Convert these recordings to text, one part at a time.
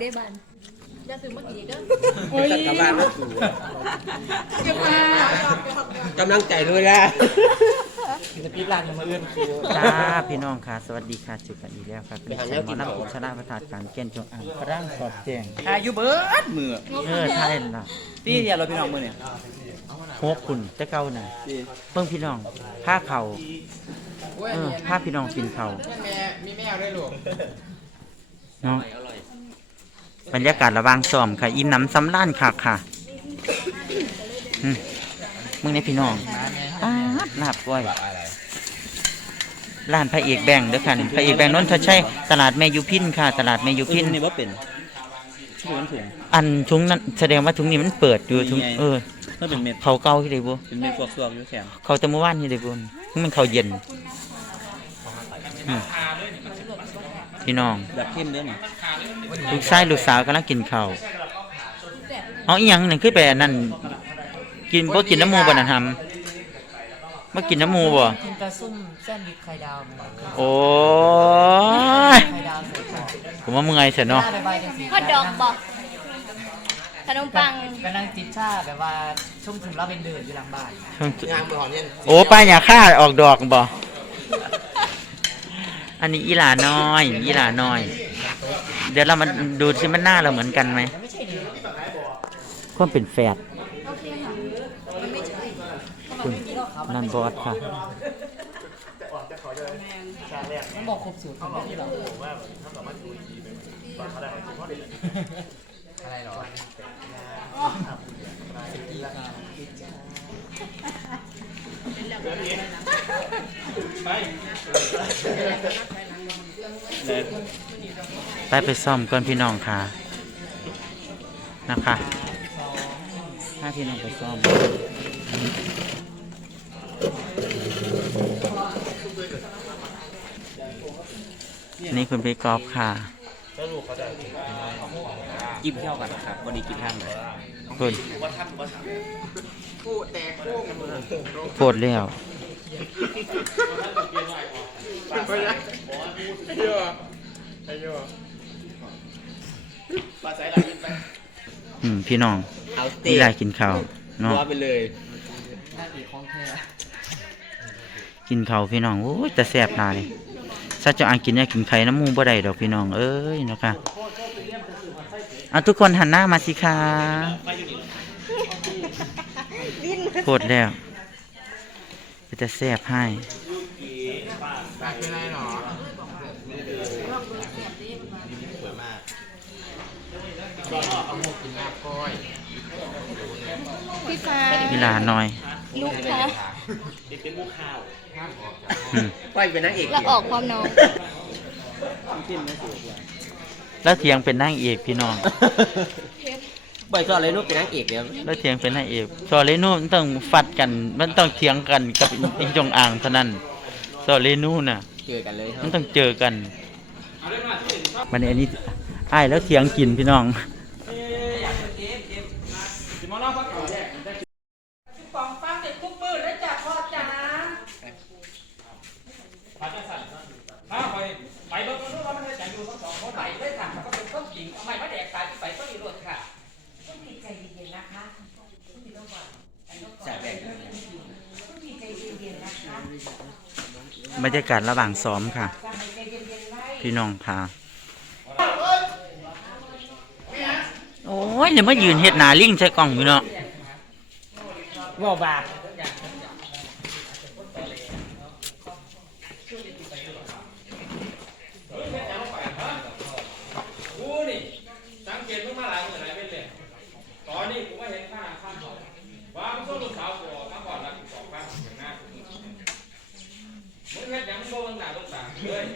เด้บันอย่าซื้อมากี่เด้อโอ้ยกลับบ้านมาสู่จะมากำลังใจด้วยนะจะปีร้านมาเอื้อนคือจ้าพี่น้องค่ะ สวัสดีค่ะจุดกันอีกแล้วครับเป็นแสงหมอลำอุชนะประทานการเกณฑ์จงอ่างพระร่างสอดแจงอายุเบิดมือเออไทยล่ะตีเดียวเราพี่น้องมือเนี่ยหัวคุณแต่เก่าน่ะเพิ่งพี่น้องผ้าเข่าเออผ้าพี่น้องปินเข่าแม่มีแมวด้วยลูกเนาะ บรรยากาศระหวางซ้อมค่ะ อิ่มน้ำสำล้านค่ะค่ะอืมมึงในพี่น้องอ้าดลาบก้อยร้านพระเอกแบงค์เด้อค่ะนี่พระเอกแบงค์นนทชัยตลาดแมยูพินค่ะ ตลาดแมยูพิพินนนี่ว่าเป็นชื่อมันถุงอันถุงนั้นแสดงว่าถุงนี้มันเปิดอยู่ถุงนี่ไงเออมันเป็นเม็ดเขาเก่าที่ใดบ่เป็นเม็ดฟอกซวกอยู่แขนเขาแตะเมื่อวานที่ใดบ่มันเขาเย็นอืมพี่น้องแบบเข้มด้วยนี่ ลูกชายลูกสาวกำลังกินข้าวเอาอีหยังนั่นคือไปอันนั่นกินบ่กินน้ำหมูบ่นั่นทำมากินน้ำหมูบ่กินปลาซุ่มแซนด์วิชไข่ดาวไหมโอ้ยไข่ดาวใส่ข้าวผมว่าเมื่อยเสียเนาะหน้าใบๆจังสีฮอทดอกบอกขนมปังกำลังจิบชาแบบว่าชุ่มถึงเราเป็นเดินอยู่หลังบ้านงานมือหอมเย็นโอ้ป้าอย่าฆ่าออกดอกบ่อันนี้อีหลาน้อย อีหลาน้อย เดี๋ยวเรามาดูซิมันหน้าเราเหมือนกันไหมควรเป็นแฝดคุณนันบอสค่ะมันบอกครบสูตรของที่เราอะไรหรอไป ไปซ่อมก่อนพี่น้องค่ะ นะคะถ้าพี่น้องไปซ่อมนี่คุณพี่กอล์ฟค่ะกินเที่ยวกันครับวันนี้กินท่านเลยคุณโคตรแล้วอื มพี่น้องเอาเตะนี่ไรกินข้าวเนาะตัวไปเลยหน้าอีกของแท้กินข้าวพี่น้องโอ้ยแต่แซ่บหลายถ้าเจะอ่างกินเนี่ยกินไข่น้ำมูบ่ได้ดอกพี่น้องเอ้ยเนาะค่ะเอาทุกคนหันหน้ามาสิคะโคตรแล้วจะแซ่บให้ปากเป็นไรหรอ พี่ฟ้าเวลาหน่อยลูกคะอืมไปเป็นนางเอกแล้วออกความน้อง แล้วเทียงเป็นนางเอกพี่น้อง บ่อยก็อะไรลูกเป็นนางเอกเดี๋ยวแล้วเทียงเป็นนางเอกซอเลนูมันต้องฟัดกัน มันต้องเถียงกันกับอิงจงอ่างเท่านั้นซอเลนูน่ะ เจอกันเลยครัมับนต้องเจอกันมันนี้อันนี้อ้ายแล้วเถียงกินพี่น้อง ถ้าไปไปรถมันรู้ว่ามันจะจังอยู่ทั้งสองคนไปด้วยค่ะมันก็เป็นต้นจริงเอาไม้มาแดกตายไปต้นอีรถค่ะบรรยากาศระหว่างซ้อมค่ะ พี่น้องค่ะโอ้ยเดี๋ยวมายืนเฮ็ดหนาลิงใส่กล่องอยู่เนาะว่าบาป กูนี่สังเกตมึงมาหลายเมื่อไหร่เป็นเลยตอนนี้กูไม่เห็นข้าข้ามเขาว่ามึงส่งลูกสาวกูออกมาก่อนแล้วกูสองครั้งอย่างหน้ากูมึงเห็นยังมึงโดนหน้าลูกส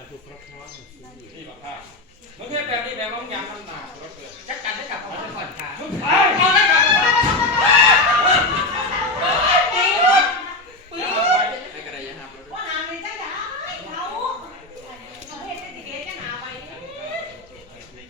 นี่บักข้ามึงเฮ็ดแบบนี้แบบว่ามึงอยากทำหนาเราเกิดจักกันได้กลับมาก่อนค่ะ มึงเอาเอาแล้วกันให้กระไรยังครับ ว่าหาเงินจังได้เขาเขาเฮ็ดจังสิเฮ็ดจังหาไปนี่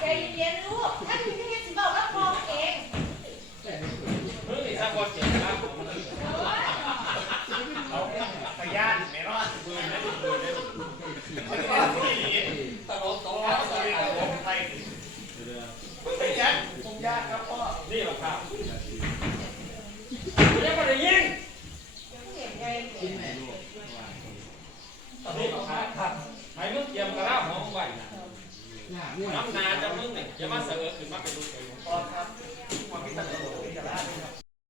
ใจเย็นๆ ลูกท่านที่เฮ็ดสิบอกรับรองเองมึงนี่สักคนเสียนะเอาพยานไม่รอดปืนได้ปืนได้ตลกตลกตลกไปไม่ยันผมญาติครับพ่อนี่หรอครับยังไม่ได้ยิงนี่หรอครับให้มึงเตรียมกระลาหัวมึงไว้น้ น้ำนาจะมึงเนี่ยจะมาเสือขึ้นมาเป็นลูกเสือของพ่อครับความคิดตั้งบ